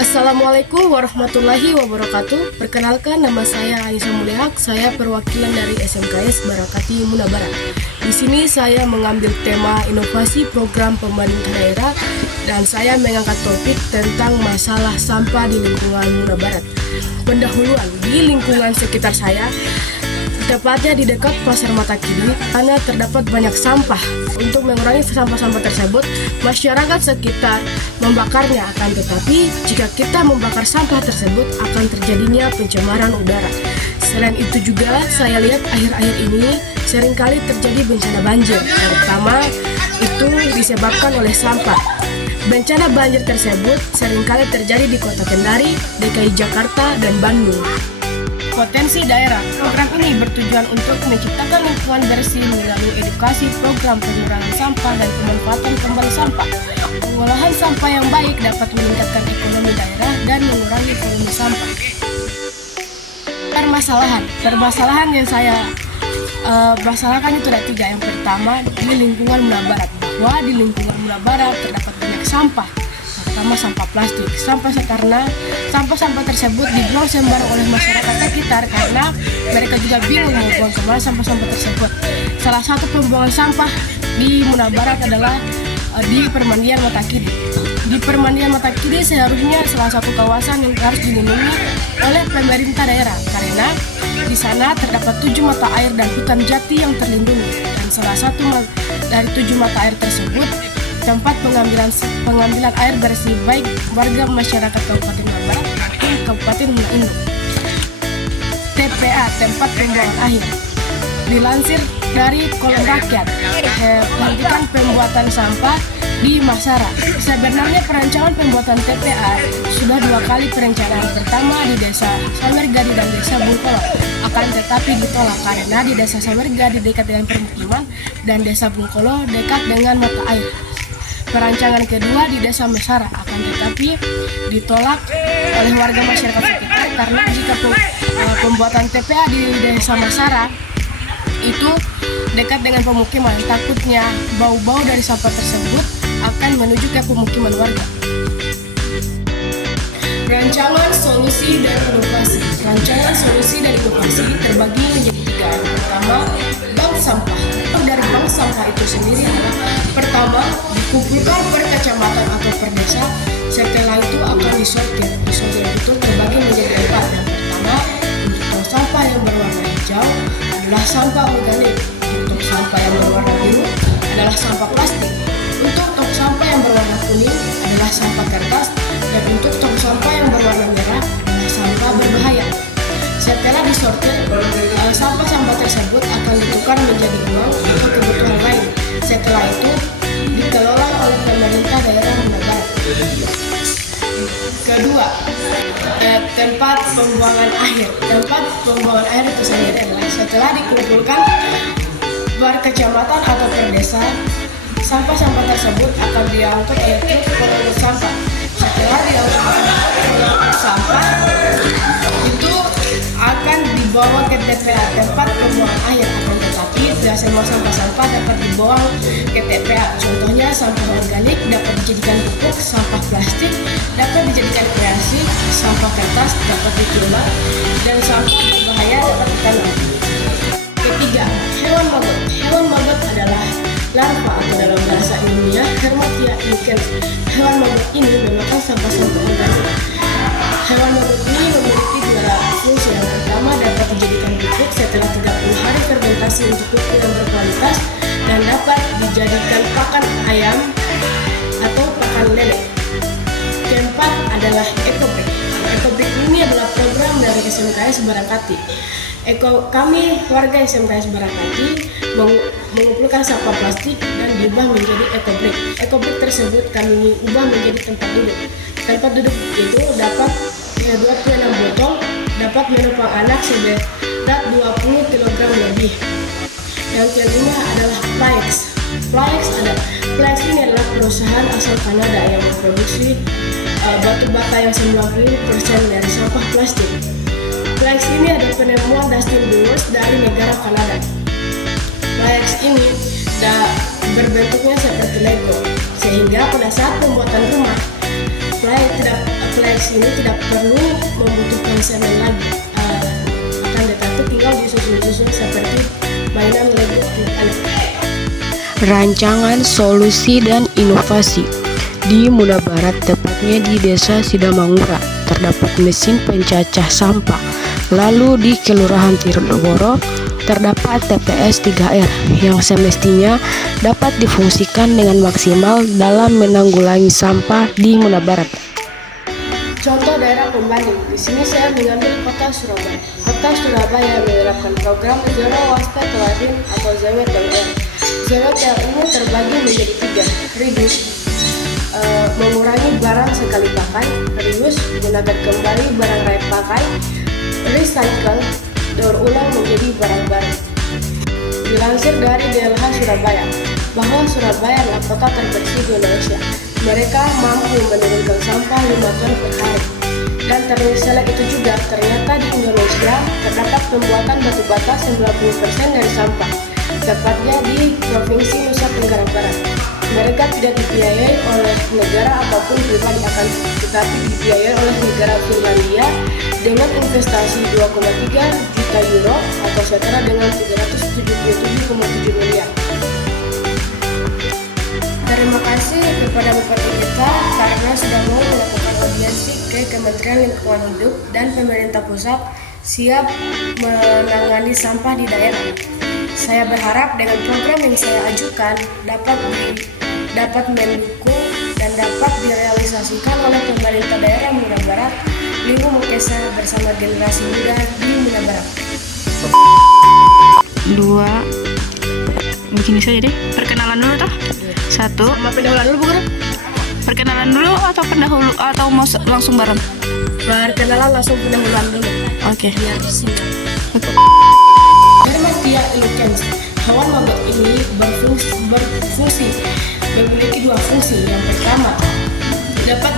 Assalamualaikum warahmatullahi wabarakatuh. Perkenalkan, nama saya Aisyah Mulihak. Saya perwakilan dari SMKS Barakati Muna Barat. Di sini saya mengambil tema inovasi program pemerintah daerah dan saya mengangkat topik tentang masalah sampah di lingkungan Muna Barat. Pendahuluan di lingkungan sekitar saya, tepatnya di dekat Pasar Mata Kini, karena terdapat banyak sampah. Untuk mengurangi sampah-sampah tersebut, masyarakat sekitar membakarnya. Akan tetapi, jika kita membakar sampah tersebut, akan terjadinya pencemaran udara. Selain itu juga, saya lihat akhir-akhir ini seringkali terjadi bencana banjir. Pertama, itu disebabkan oleh sampah. Bencana banjir tersebut seringkali terjadi di Kota Kendari, DKI Jakarta, dan Bandung. Potensi daerah. Program ini bertujuan untuk menciptakan lingkungan bersih melalui edukasi, program pengurangan sampah dan pemanfaatan kembali sampah. Pengolahan sampah yang baik dapat meningkatkan ekonomi daerah dan mengurangi volume sampah. Permasalahan yang saya masalahkan itu ada 3. Yang pertama, di lingkungan Muna Barat. Bahwa di lingkungan Muna Barat terdapat banyak sampah. Pertama, sampah plastik. Karena sampah-sampah tersebut dibuang sembarang oleh masyarakat sekitar karena mereka juga bingung mau buang kemana sampah-sampah tersebut. Salah satu pembuangan sampah di Muna Barat adalah di Permandian Mata Kini. Di Permandian Mata Kini seharusnya salah satu kawasan yang harus dilindungi oleh pemerintah daerah karena di sana terdapat 7 mata air dan hutan jati yang terlindungi. Dan salah satu dari 7 mata air tersebut tempat pengambilan air bersih baik warga masyarakat Kabupaten Muna Barat maupun Kabupaten Muna Induk. TPA, tempat pembuangan akhir. Dilansir dari Kolom Rakyat, hentikan pembuatan sampah di Masara. Sebenarnya perencanaan pembuatan TPA sudah 2 kali perencanaan. Pertama di Desa Sawergadi dan Desa Bungkolo, akan tetapi ditolak karena di Desa Sawergadi dekat dengan permukiman dan Desa Bungkolo dekat dengan mata air. Perancangan kedua di Desa Mesara, akan tetapi ditolak oleh warga masyarakat sekitar karena jika pembuatan TPA di Desa Mesara itu dekat dengan pemukiman, takutnya bau-bau dari sampah tersebut akan menuju ke pemukiman warga. Rancangan solusi dan inovasi. Rancangan solusi dan inovasi terbagi menjadi 3. Yang pertama, bank sampah. Dari bank sampah itu sendiri adalah pertama, dikumpulkan per kecamatan atau per desa. Setelah itu akan disortir. Disortir itu terbagi menjadi 4. Yang pertama, untuk tong sampah yang berwarna hijau adalah sampah organik. Untuk sampah yang berwarna biru adalah sampah plastik. Untuk tong sampah yang berwarna kuning adalah sampah kertas. Dan untuk tong sampah yang berwarna merah adalah sampah berbahaya. Setelah disortir, sampah-sampah tersebut akan ditukar menjadi uang untuk kebutuhan lain. Setelah itu, dikelola oleh pemerintah daerah Muna Barat. Kedua, tempat pembuangan akhir. Tempat pembuangan air itu sendiri adalah setelah dikumpulkan per kecamatan atau per desa, sampah-sampah tersebut akan diangkut oleh truk pengangkut sampah. Setelah diangkut sampah, itu akan dibawa ke TPA, tempat pembuangan akhir. Akan tetapi tidak semua sampah-sampah dapat dibawa ke TPA. Contohnya sampah organik dapat dijadikan pupuk, sampah plastik dapat dijadikan kreasi, sampah kertas dapat dikelola, dan sampah berbahaya dapat ditanam. Ketiga, hewan maggot. Hewan maggot adalah larva atau dalam bahasa ilmiah Hermatia lichen. Hewan maggot ini memakan sampah-sampah organik. Hewan maggot ini memiliki 2 fungsi. Yang pertama, dapat dijadikan pupuk setelah 30 hari fermentasi untuk pupuk yang berkualitas dan dapat dijadikan pakan ayam atau pakan lele. Keempat adalah EcoBrik. EcoBrik ini adalah program dari SMKS Barakati. Kami warga SMKS Barakati mengumpulkan sampah plastik dan diubah menjadi EcoBrik. EcoBrik tersebut kami ubah menjadi tempat duduk. Tempat duduk itu dapat 26 botol, dapat menopang anak seberat 20 kg lebih. Yang kelima adalah Flyx. Flyx ini adalah perusahaan asal Kanada yang memproduksi batu bata yang 90% dari sampah plastik. Flyx ini adalah penemuan Dustin Brewers dari negara Kanada. Flyx ini berbentuknya seperti Lego, sehingga pada saat pembuatan rumah, Flyx sini tidak perlu membutuhkan semen lagi, akan tetapi tinggal disusun-susun seperti mainan Lego anak. Rancangan, solusi, dan inovasi. Di Muna Barat, tepatnya di Desa Sidamangura, terdapat mesin pencacah sampah. Lalu di Kelurahan Tirtogoro terdapat TPS 3R yang semestinya dapat difungsikan dengan maksimal dalam menanggulangi sampah di Muna Barat. Contoh daerah pembanding. Di sini saya mengambil kota Surabaya. Kota Surabaya menerapkan program Zero Waste to Landfill atau ZWTL. ZWTL ini terbagi menjadi 3. Reduce, mengurangi barang sekali pakai. Reuse, gunakan kembali barang layak pakai. Recycle, daur ulang menjadi barang baru. Dilansir dari DLH Surabaya bahwa Surabaya adalah kota terbersih di Indonesia. Mereka mampu menurunkan sampah 5 ton per hari. Dan selain itu juga, ternyata di Indonesia terdapat pembuatan batu bata 90% dari sampah, tepatnya di Provinsi Nusa Tenggara Barat. Mereka tidak dibiayai oleh negara ataupun pribadi, akan tetapi dibiayai oleh negara Finlandia dengan investasi 2,3 juta euro atau setara dengan 377,7 miliar. Terima kasih kepada Bupati kita karena sudah mau melakukan audiensi ke Kementerian Lingkungan Hidup dan pemerintah pusat siap menangani sampah di daerah. Saya berharap dengan program yang saya ajukan dapat mendukung dan dapat direalisasikan oleh pemerintah daerah Muna Barat, Lingkungan Mukesa bersama generasi muda di Muna Barat. Begini saja deh, perkenalan dulu toh. 1. Sama pendahuluan dulu bukan? Perkenalan dulu atau pendahulu atau mau langsung bareng? Perkenalan langsung pendahuluan dulu. Oke. Biar singkat. Dermatia eloquens. Hewan mogok ini memiliki 2 fungsi. Yang pertama, dapat